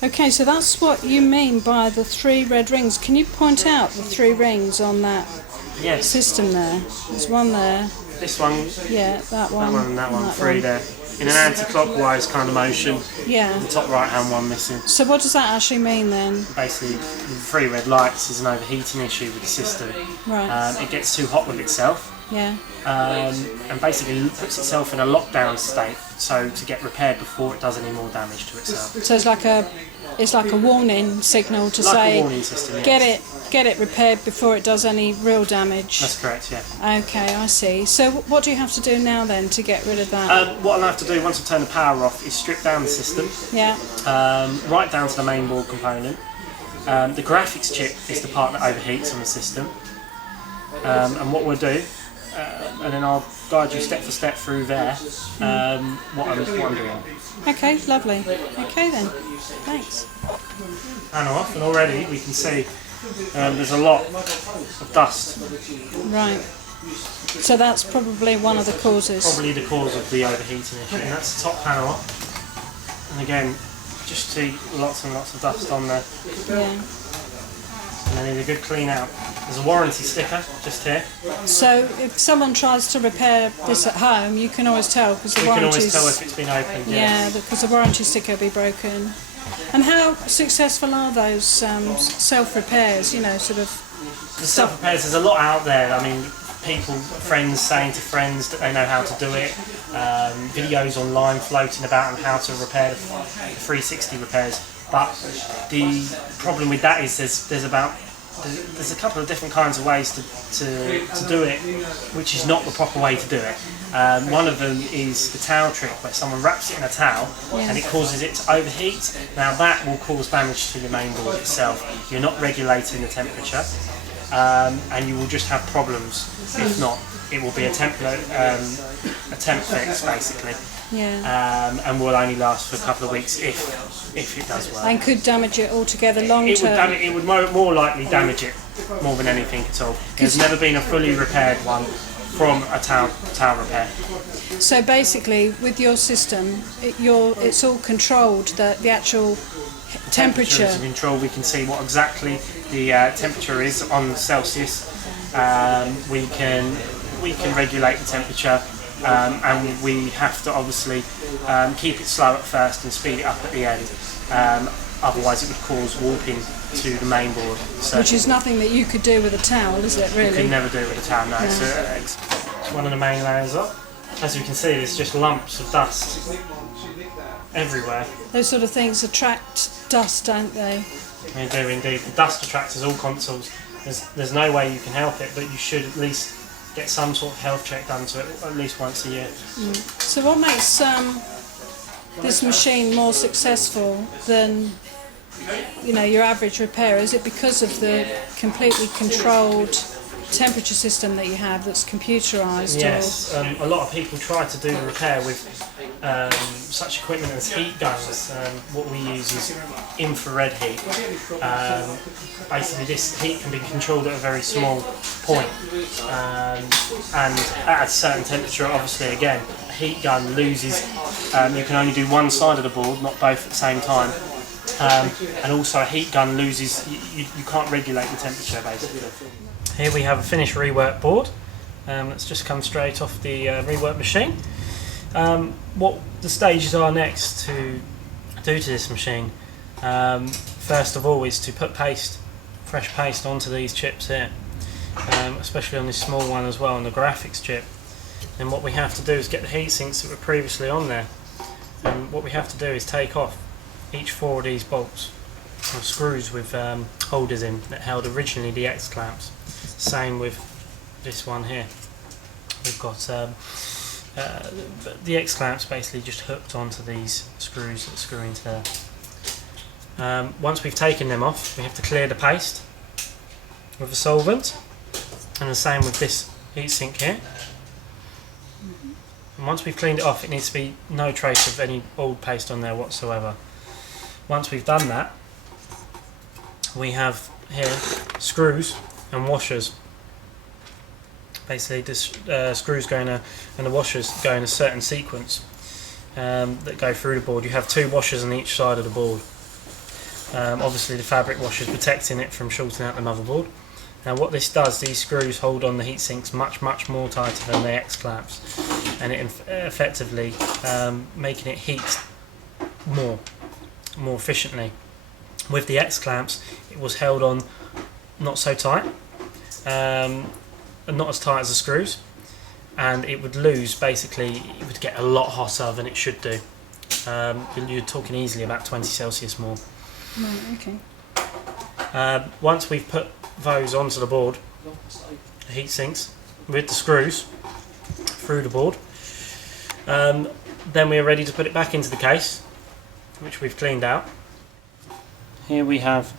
Okay, so that's what you mean by the 3 red rings. Can you point out the 3 rings on that Yes. system there? There's one there. This one, Yeah, that one. that one, and that one, 3 there. In an anti-clockwise kind of motion. Yeah. The top right hand one missing. So what does that actually mean then? Basically, the 3 red lights is an overheating issue with the system. Right. It gets too hot with itself. Yeah. And basically puts itself in a lockdown state, so to get repaired before it does any more damage to itself. So it's like a warning signal to Like say, a warning system, yes. get it repaired before it does any real damage. That's correct, yeah. Okay, I see. So what do you have to do now then to get rid of that? What I'll have to do once I turn the power off is strip down the system, Yeah. right down to the main board component. The graphics chip is the part that overheats on the system, and what we'll do, and then I'll guide you step for step through there what I'm doing. Okay, lovely. Okay then, thanks. And off, and already we can see there's a lot of dust. Right. So that's probably one of the causes. Probably the cause of the overheating issue, and that's the top panel. And again, just see lots and lots of dust on there. Yeah. And they need a good clean out. There's a warranty sticker just here. So if someone tries to repair this at home, you can always tell because the warranty. You can always tell if it's been opened. Yeah, because the warranty sticker will be broken. And how successful are those self-repairs? You know, sort of. The self-repairs, there's a lot out there. I mean, people, friends saying to friends that they know how to do it. Videos online floating about on how to repair the 360 repairs. But the problem with that is there's a couple of different kinds of ways to do it, which is not the proper way to do it. One of them is the towel trick, where someone wraps it in a towel and it causes it to overheat. Now that will cause damage to the main board itself. You're not regulating the temperature, and you will just have problems. If not, it will be a temp fix basically. Yeah. And will only last for a couple of weeks if it does work. And could damage it altogether long term. It would more likely damage it more than anything at all. There's never been a fully repaired one from a towel repair. So basically, with your system, it's all controlled. The actual temperature is controlled. We can see what exactly the temperature is on Celsius. We can regulate the temperature. And we have to obviously keep it slow at first and speed it up at the end. Otherwise it would cause warping to the main board. So which is nothing that you could do with a towel, is it really? You can never do it with a towel, no. So it's one of the main layers up. As you can see, there's just lumps of dust everywhere. Those sort of things attract dust, don't they? They do indeed. The dust attracts all consoles. There's no way you can help it, but you should at least get some sort of health check done to it at least once a year. So what makes this machine more successful than your average repair? Is it because of the completely controlled temperature system that you have that's computerised? Yes, a lot of people try to do the repair with such equipment as heat guns. What we use is infrared heat. Basically this heat can be controlled at a very small point, and at a certain temperature obviously again a heat gun loses, you can only do one side of the board, not both at the same time. And also a heat gun loses, you can't regulate the temperature basically. Here we have a finished rework board that's just come straight off the rework machine. What the stages are next to do to this machine, first of all, is to put fresh paste onto these chips here, especially on this small one as well, on the graphics chip. And what we have to do is get the heat sinks that were previously on there, and what we have to do is take off each 4 of these bolts or screws with holders in that held originally the X clamps. Same with this one here. We've got the X clamps basically just hooked onto these screws that screw into there. Once we've taken them off, we have to clear the paste with a solvent, and the same with this heatsink here. And once we've cleaned it off, it needs to be no trace of any old paste on there whatsoever. Once we've done that, we have here screws and washers. Basically, the screws go in and the washers go in a certain sequence that go through the board. You have 2 washers on each side of the board. Obviously the fabric washer is protecting it from shorting out the motherboard. Now what this does, these screws hold on the heat sinks much more tighter than the X clamps, and it effectively making it heat more efficiently. With the X clamps it was held on not so tight, and not as tight as the screws, and it would lose, basically it would get a lot hotter than it should do. You're talking easily about 20 Celsius more. Right, okay. Once we've put those onto the board, the heat sinks, with the screws through the board, then we are ready to put it back into the case, which we've cleaned out. Here we have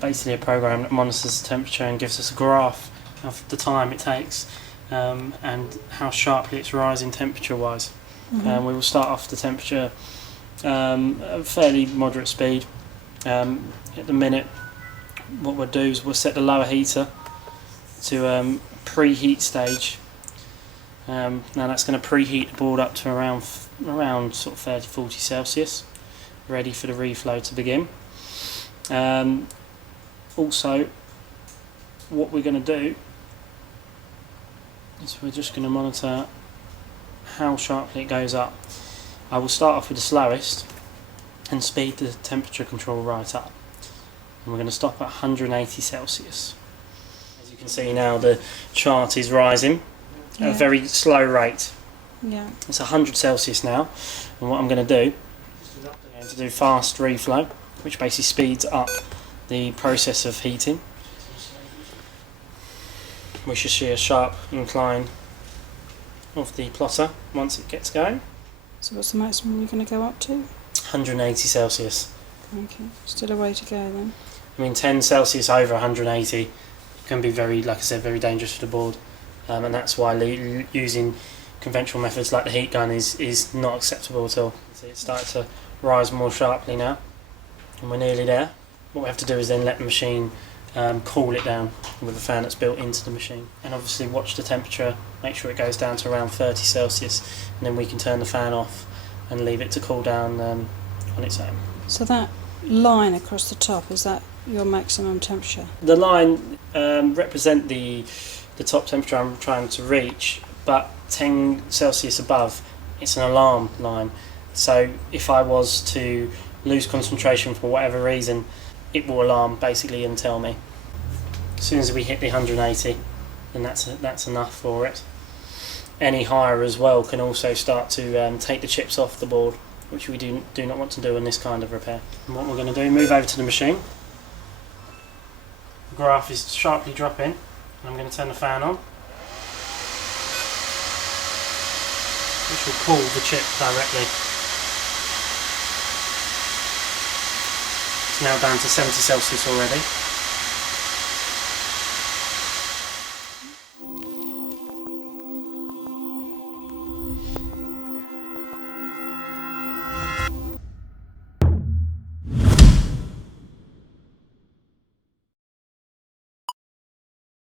basically a program that monitors the temperature and gives us a graph of the time it takes and how sharply it's rising temperature wise. We will start off the temperature at a fairly moderate speed. At the minute, what we'll do is we'll set the lower heater to preheat stage. Now that's going to preheat the board up to around sort of 30-40 Celsius, ready for the reflow to begin. Also, what we're going to do is we're just going to monitor how sharply it goes up. I will start off with the slowest and speed the temperature control right up, and we're going to stop at 180 Celsius. As you can see now, the chart is rising at a very slow rate. Yeah. It's 100 Celsius now, and what I'm going to do is to do fast reflow, which basically speeds up the process of heating. We should see a sharp incline of the plotter once it gets going. So what's the maximum you're going to go up to? 180 Celsius. Okay, still a way to go then. I mean, 10 Celsius over 180 can be very, like I said, very dangerous for the board, and that's why using conventional methods like the heat gun is not acceptable at all. So it's starting to rise more sharply now, and we're nearly there. What we have to do is then let the machine cool it down with a fan that's built into the machine, and obviously watch the temperature, make sure it goes down to around 30 Celsius, and then we can turn the fan off and leave it to cool down on its own. So that line across the top, is that your maximum temperature? The line represent the top temperature I'm trying to reach, but 10 Celsius above, it's an alarm line. So if I was to lose concentration for whatever reason, it will alarm basically and tell me. As soon as we hit the 180, then that's enough for it. Any higher as well can also start to take the chips off the board, which we do not want to do in this kind of repair. And what we're going to do, move over to the machine. The graph is sharply dropping. I'm going to turn the fan on, which will cool the chip directly. It's now down to 70 Celsius already.